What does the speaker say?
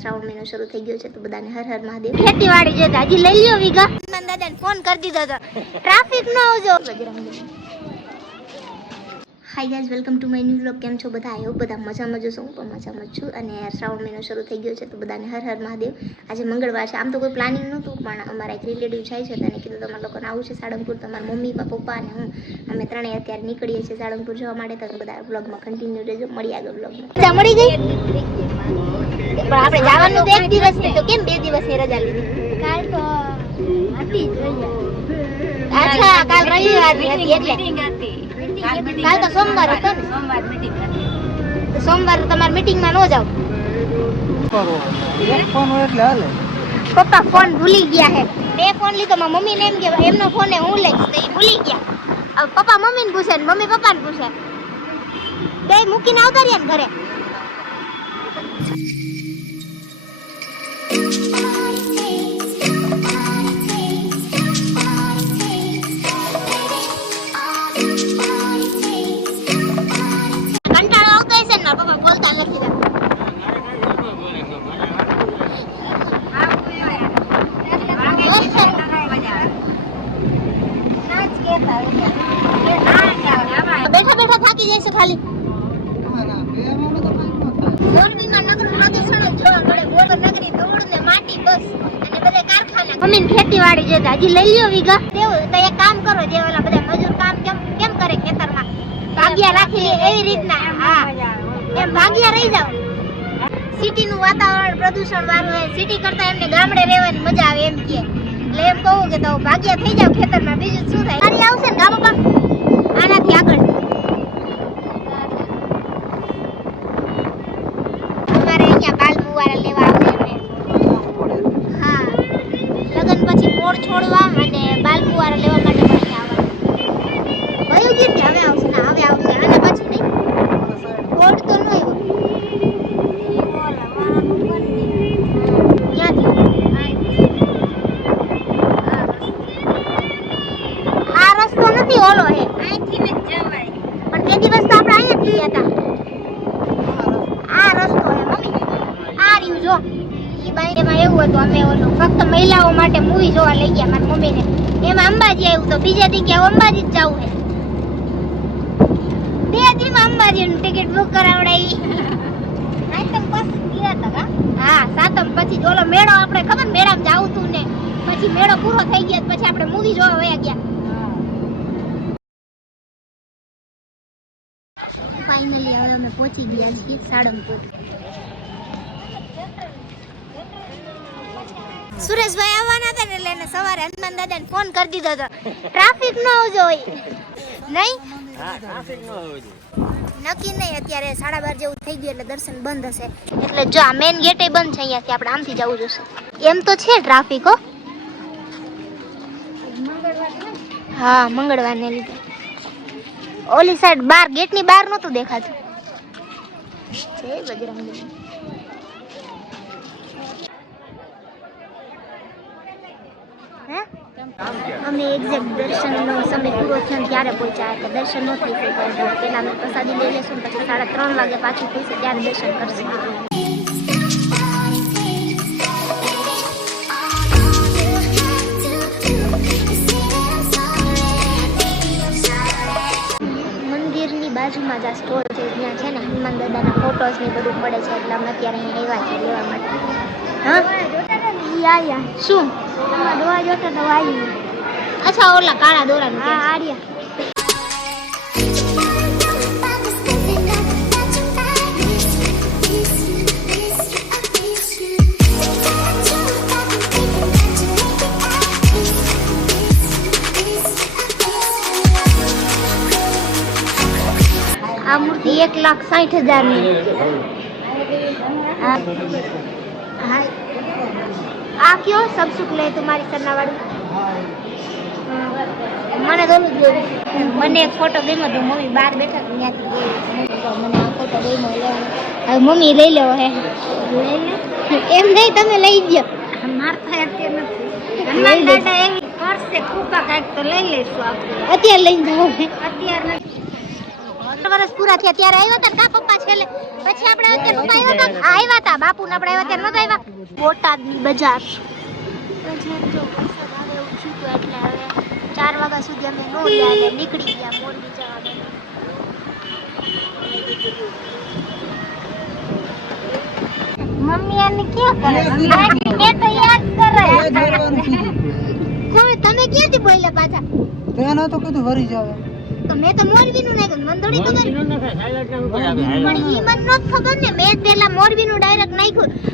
શ્રાવણ મહિનો શરૂ થઈ ગયો છે તો બધાને હર હર મહાદેવ. ખેતીવાડી જતા હજી લઈ લ્યો વીઘા. દાદાને ફોન કરી દીધો તો ટ્રાફિક ન આવજો. Hi guys, welcome to my new vlog. કેમ છો બધા? આઈ હોપ બધા મજામાં જશો. હું પણ મજામાં જ છું. અને શ્રાવણ મહિનો શરૂ થઈ ગયો છે તો બધાને હર હર મહાદેવ. આજે મંગળવાર છે. આમ તો કોઈ પ્લાનિંગ નહોતું, પણ અમારા એક રિલેટિવ જાય છે તેને કીધું તમારા લોકોને આવું છે સાળંગપુર. તમારા મમ્મી પપ્પા અને હું અમે ત્રણેય અત્યારે નીકળીએ છીએ સાળંગપુર જવા માટે. તો બધા વ્લોગમાં કન્ટિન્યુ રહેજો. મળી આગળ વ્લોગમાં. મળી ગઈ પણ આપણે જવાનું તો એક દિવસ છે તો કેમ 2 દિવસની રજા લીધી? કાલ તો હતી જ રજા. અચ્છા, કાલ રવિવાર હતી એટલે કાલ તો સોમવાર હતો ને. સોમવાર મીટિંગ હતી. તો સોમવાર તમારી મીટિંગમાં ન જાવ? એક ફોન હોય એટલે હાલે. પપ્પા ફોન ભૂલી ગયા હે. મેં ફોન લીધો, મારી મમ્મીને એમ કે એમનો ફોન હું લઈશ, તો એ ભૂલી ગયા. હવે પપ્પા મમ્મીને પૂછે ને મમ્મી પપ્પાને પૂછે, બે મૂકીને આવતા રહ્યા ને ઘરે. બેઠા બેઠા થાકી જાય છે ખાલી. ખેતીવાડી જતા હજી લઈ લ્યો વીઘા. તો એક કામ કરો, જે ઓલા બધા મજૂર કામ કેમ કરે ખેતરમાં, ભાગ્યા રાખી લે એવી રીતના. હા, એમ ભાગ્યા રહી જાવ. સિટી નું વાતાવરણ પ્રદૂષણ વાળું હોય, સિટી કરતા એમને ગામડે રહેવાની મજા આવે એમ કે. એટલે એમ કહું કે તો ભાગ્યા થઈ જાવ ખેતરમાં. બીજું શું થાય? ગાડી આવશે ને ગા બાપા આનાથી આગળ. અમારે અહીંયા બાલબુવાળા લેવા આવશે ને. હા, લગન પછી મોડ છોડવા અને બાલબુવાળા લેવા માટે પણ અહીંયા આવવાનું. વયું ગીત કે હવે આવશે? ના, હવે આવશે. આના પછી નહીં. મોડ તો ન આવ્યો. ઓલો હે અહીંથી ને જવાય, પણ તે દિવસ તો આપણે અહીંયા જ ગયા હતા. આ રસ્તો હે મમ્મી, આ રહ્યું જો. ઈ બાઈમાં એવું હતું, અમે ઓલો ફક્ત મહિલાઓ માટે મૂવી જોવા લઈ ગયા મારી મમ્મીને. એમાં અંબાજી આવ્યું તો બીજા દી કે અંબાજી જ જવું હે. 2 દીમાં અંબાજીની ટિકિટ બુક કરાવડાવી. સાતમ પછી ગયા હતા. હા, સાતમ પછી ઓલો મેળો આપણે ખબર મેળામાં જાવું તું ને, પછી મેળો પૂરો થઈ ગયો પછી આપણે મૂવી જોવા વયા ગયા. ફાઇનલી હવે અમે પહોંચી ગયા છીએ સાળંગપુર. સુરેશભાઈ આવવાના હતા ને એટલે એને સવારે હનુમાન દાદાને ફોન કરી દીધો હતો. ટ્રાફિક ન આવજો હોય નહીં. હા, ટ્રાફિક ન આવજો નક્કી નહીં. અત્યારે 12:30 જેવું થઈ ગયું એટલે દર્શન બંધ હશે. એટલે જો આ મેઇન ગેટ બંધ છે અહીંયાથી આપણે આમથી જવું જોશે. એમ તો છે ટ્રાફિક હો. હા, મંગળવારને લીધે. ઓલી સાઈડ બાર ગેટની બહાર નહોતું દેખાતું. જય બજરંગબલી. અમે એક્ઝેક્ટ દર્શનનો સમય પૂરો થયો ત્યારે પહોંચ્યા એટલે દર્શન ન થઈ શક્યા. પેલા અમે પ્રસાદી લઈ લેશું પછી 3:30 વાગે પાછું થશે ત્યારે દર્શન કરશું. બાજુમાં જ આ સ્ટોર છે, ત્યાં છે ને હનુમાન દાદાના ફોટોસ ને બધું પડે છે એટલે અમે અત્યારે અહીંયા આવ્યા છીએ લેવા માટે. હા, આયા શું દોરા જોતા તો આવી. અચ્છા, ઓલા કાળા દોરાનું. હા, આર્યા. આ મૂર્તિ 1,60,000 ની. આ કયો સબ સુખ લે તુમારી સરના વાળું. મને તો મને એક ફોટો ગમ્યો તો મમ્મી બહાર બેઠા ત્યાંથી ગઈ. મને આ ફોટો ગમ્યો લેવાનો. હવે મમ્મી લઈ લેવો હે. એમ નહીં, તમે લઈ ગયો. મારતા અત્યારે નથી. હનુમાન દાદા એવી કરશે કૃપા કાંઈક તો લઈ લઈશું આપણે. અત્યારે લઈને જાવ. અત્યારે વર્ષ પૂરા થયા ત્યારે આવ્યા હતા કા પપ્પા છેલ્લે, પછી આપણે અત્યારે પપ્પા આવ્યા હતા બાપુ ને આપણે આવ્યા ત્યારે નતા આવ્યા. બોટાદની બજાર પછી જો વરસાદ આવે એવું થયું એટલે હવે 4 વાગ્યા સુધી અમે નો ગયા અને નીકળી ગયા મોરબી જવા માટે. મમ્મી આને ક્યાં કરે મેં તો યાદ કરે કોઈ તમે ક્યાંથી બોલ્યા પાછા તો એનો તો કીધું વરી જાવે તો મેં તો મોરબીનું નાખ્યું મંદોડી તો કરી પણ ઈ મને નત ખબર ને મેં પહેલા મોરબીનું ડાયરેક્ટ નાખ્યું.